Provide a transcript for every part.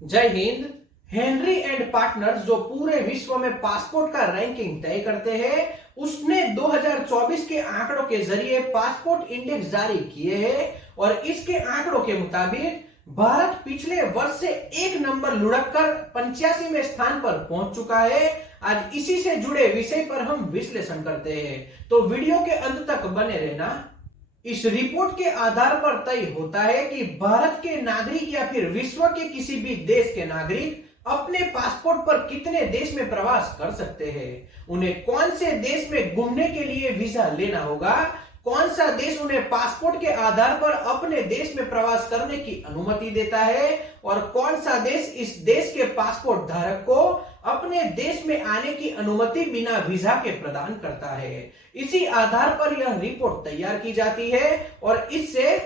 जय Hind. Henry and partners जो पूरे विश्व में पासपोर्ट का रैंकिंग तय करते हैं, उसने 2024 के आंकड़ों के जरिए पासपोर्ट इंडेक्स जारी किए हैं और इसके आंकड़ों के मुताबिक भारत पिछले वर्ष से एक नंबर लुढ़क कर 85वें स्थान पर पहुंच चुका है। आज इसी से जुड़े विषय पर हम विश्लेषण करते हैं, तो वीडियो के अंत तक बने रहना। इस रिपोर्ट के आधार पर तय होता है कि भारत के नागरिक या फिर विश्व के किसी भी देश के नागरिक अपने पासपोर्ट पर कितने देश में प्रवास कर सकते हैं, उन्हें कौन से देश में घूमने के लिए वीजा लेना होगा, कौन सा देश उन्हें पासपोर्ट के आधार पर अपने देश में प्रवास करने की अनुमति देता है और कौन सा देश इस देश के पासपोर्ट धारक को अपने देश में आने की अनुमति बिना वीजा के प्रदान करता है। इसी आधार पर यह रिपोर्ट तैयार की जाती है और इससे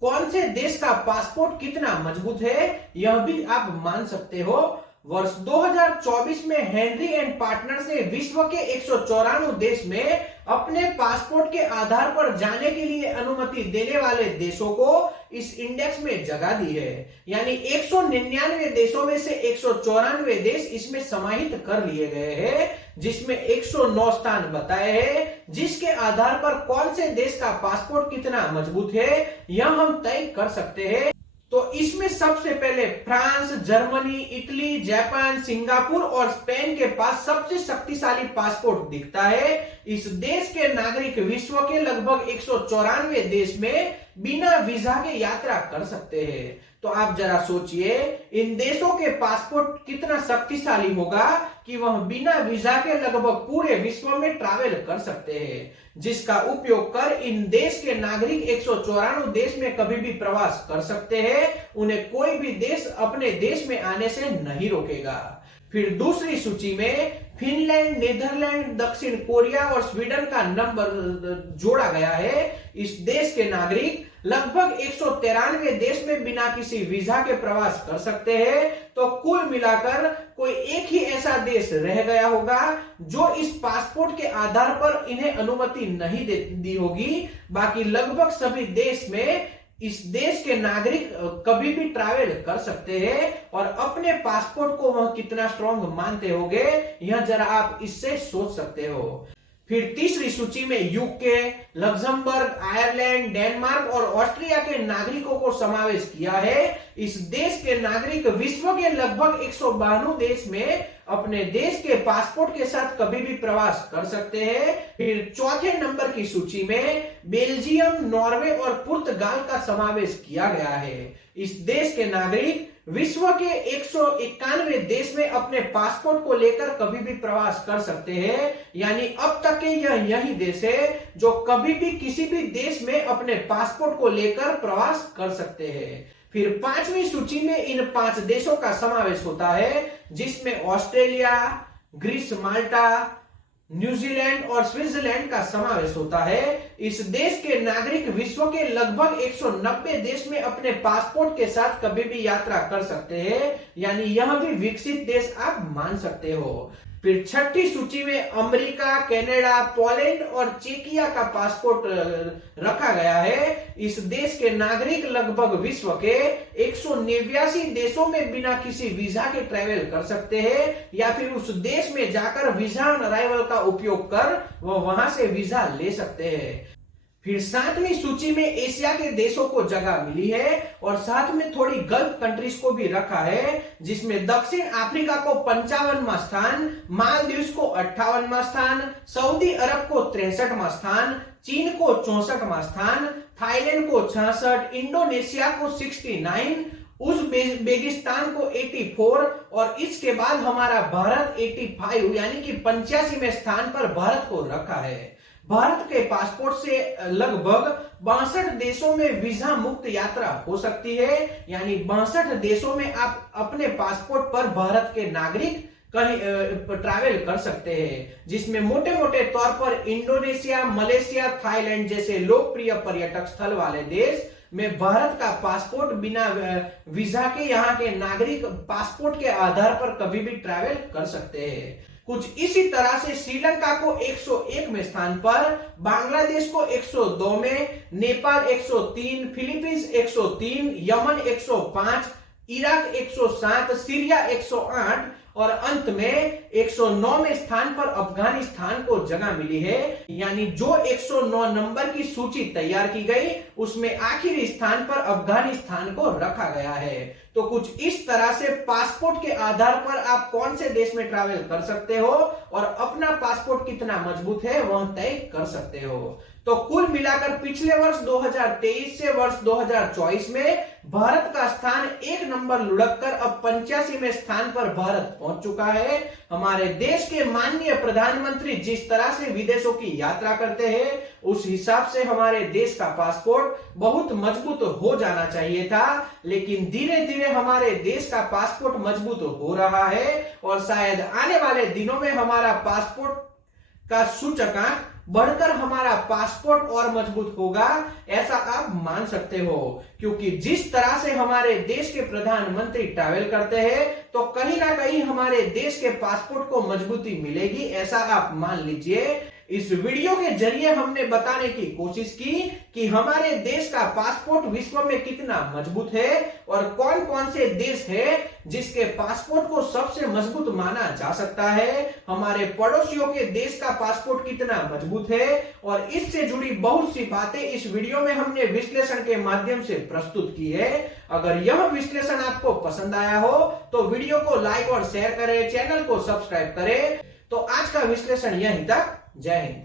कौन से देश का पासपोर्ट कितना मजबूत है यह भी आप मान सकते हो। वर्ष 2024 में हेनरी एंड पार्टनर्स ने विश्व के 194 देश में अपने पासपोर्ट के आधार पर जाने के लिए अनुमति देने वाले देशों को इस इंडेक्स में जगह दी है। यानी 199 देशों में से 194 देश इसमें समाहित कर लिए गए हैं, जिसमें 109 स्थान बताए हैं, जिसके आधार पर कौन से देश का पासपोर्ट कितना मजबूत है यह हम तय कर सकते हैं। तो इसमें सबसे पहले France, Germany, Italy, Japan, Singapore और स्पेन के पास सबसे शक्तिशाली पासपोर्ट दिखता है। इस देश के नागरिक विश्व के लगभग 194 देश में बिना वीजा के यात्रा कर सकते हैं। तो आप जरा सोचिए, इन देशों के पासपोर्ट कितना शक्तिशाली होगा कि वह बिना वीजा के लगभग पूरे विश्व में ट्रैवल कर सकते हैं, जिसका उपयोग कर इन देश के नागरिक 194 देश में कभी भी प्रवास कर सकते हैं। उन्हें कोई भी देश अपने देश में आने से नहीं रोकेगा। फिर दूसरी सूची में फिनलैंड, नीदरलैंड, दक्षिण कोरिया और स्वीडन का नंबर जोड़ा गया है। इस देश के नागरिक लगभग 193 देश में बिना किसी वीजा के प्रवास कर सकते हैं। तो कुल मिलाकर कोई एक ही ऐसा देश रह गया होगा जो इस पासपोर्ट के आधार पर इन्हें अनुमति नहीं दी होगी। बाकी लगभग सभी देश में इस देश के नागरिक कभी भी ट्रैवल कर सकते हैं और अपने पासपोर्ट को वह कितना स्ट्रॉन्ग मानते होंगे यह जरा आप इससे सोच सकते हो। फिर तीसरी सूची में यूके, लग्जमबर्ग, आयरलैंड, डेनमार्क और ऑस्ट्रिया के नागरिकों को समावेश किया है। इस देश के नागरिक विश्व के लगभग 192 देश में अपने देश के पासपोर्ट के साथ कभी भी प्रवास कर सकते हैं। फिर चौथे नंबर की सूची में बेल्जियम, नॉर्वे और पुर्तगाल का समावेश किया गया है। इस देश के नागरिक विश्व के 191 देश में अपने पासपोर्ट को लेकर कभी भी प्रवास कर सकते हैं। यानी अब तक के यही देश है जो कभी भी किसी भी देश में अपने पासपोर्ट को लेकर प्रवास कर सकते हैं। फिर पांचवी सूची में इन 5 देशों का समावेश होता है, जिसमें ऑस्ट्रेलिया, ग्रीस, माल्टा, न्यूजीलैंड और स्विट्जरलैंड का समावेश होता है। इस देश के नागरिक विश्व के लगभग 190 देश में अपने पासपोर्ट के साथ कभी भी यात्रा कर सकते हैं। यानी यह भी विकसित देश आप मान सकते हो। फिर छठी सूची में अमेरिका, कनाडा, पोलैंड और चेकिया का पासपोर्ट रखा गया है। इस देश के नागरिक लगभग विश्व के 189 देशों में बिना किसी वीजा के ट्रैवल कर सकते हैं या फिर उस देश में जाकर वीजा ऑन अराइवल का उपयोग कर वह वहां से वीजा ले सकते हैं। फिर 7वीं सूची में एशिया के देशों को जगह मिली है और साथ में थोड़ी गल्फ कंट्रीज को भी रखा है, जिसमें दक्षिण अफ्रीका को 55वां स्थान, मालदीव्स को 58वां स्थान, सऊदी अरब को 63वां स्थान, चीन को 64वां स्थान, थाईलैंड को 66, इंडोनेशिया को 69, उज़्बेकिस्तान को 84 और इसके बाद हमारा भारत 85 यानी कि 85वें स्थान पर भारत को रखा है। भारत के पासपोर्ट से लगभग 62 देशों में वीजा मुक्त यात्रा हो सकती है। यानी 62 देशों में आप अपने पासपोर्ट पर भारत के नागरिक कहीं ट्रैवल कर सकते हैं, जिसमें मोटे मोटे तौर पर इंडोनेशिया, मलेशिया, थाईलैंड जैसे लोकप्रिय पर्यटक स्थल वाले देश में भारत का पासपोर्ट बिना वीजा के यहाँ के नागरिक पासपोर्ट के आधार पर कभी भी ट्रैवल कर सकते हैं। कुछ इसी तरह से श्रीलंका को 101 में स्थान पर, बांग्लादेश को 102 में, Nepal 103, Philippines 103, Yemen 105, Iraq 107, Syria 108 और अंत में 109वें स्थान पर अफगानिस्तान को जगह मिली है। यानी जो 109 नंबर की सूची तैयार की गई उसमें आखिरी स्थान पर अफगानिस्तान को रखा गया है। तो कुछ इस तरह से पासपोर्ट के आधार पर आप कौन से देश में ट्रैवल कर सकते हो और अपना पासपोर्ट कितना मजबूत है वह तय कर सकते हो। तो कुल मिलाकर पिछले वर्ष 2023 से वर्ष 2024 में भारत का स्थान 1 नंबर लुढ़ककर अब 85वें स्थान पर भारत पहुंच चुका है। हमारे देश के माननीय प्रधानमंत्री जिस तरह से विदेशों की यात्रा करते हैं उस हिसाब से हमारे देश का पासपोर्ट बहुत मजबूत हो जाना चाहिए था, लेकिन धीरे धीरे हमारे देश का पासपोर्ट मजबूत हो रहा है और शायद आने वाले दिनों में हमारा पासपोर्ट का सूचकांक बढ़कर हमारा पासपोर्ट और मजबूत होगा, ऐसा आप मान सकते हो। क्योंकि जिस तरह से हमारे देश के प्रधानमंत्री ट्रैवल करते हैं तो कहीं ना कहीं हमारे देश के पासपोर्ट को मजबूती मिलेगी, ऐसा आप मान लीजिए। इस वीडियो के जरिए हमने बताने की कोशिश की कि हमारे देश का पासपोर्ट विश्व में कितना मजबूत है और कौन कौन से देश है जिसके पासपोर्ट को सबसे मजबूत माना जा सकता है, हमारे पड़ोसियों के देश का पासपोर्ट कितना मजबूत है, और इससे जुड़ी बहुत सी बातें इस वीडियो में हमने विश्लेषण के माध्यम से प्रस्तुत की है। अगर यह विश्लेषण आपको पसंद आया हो तो वीडियो को लाइक और शेयर करें, चैनल को सब्सक्राइब करें। तो आज का विश्लेषण यहीं तक। जय हिंद।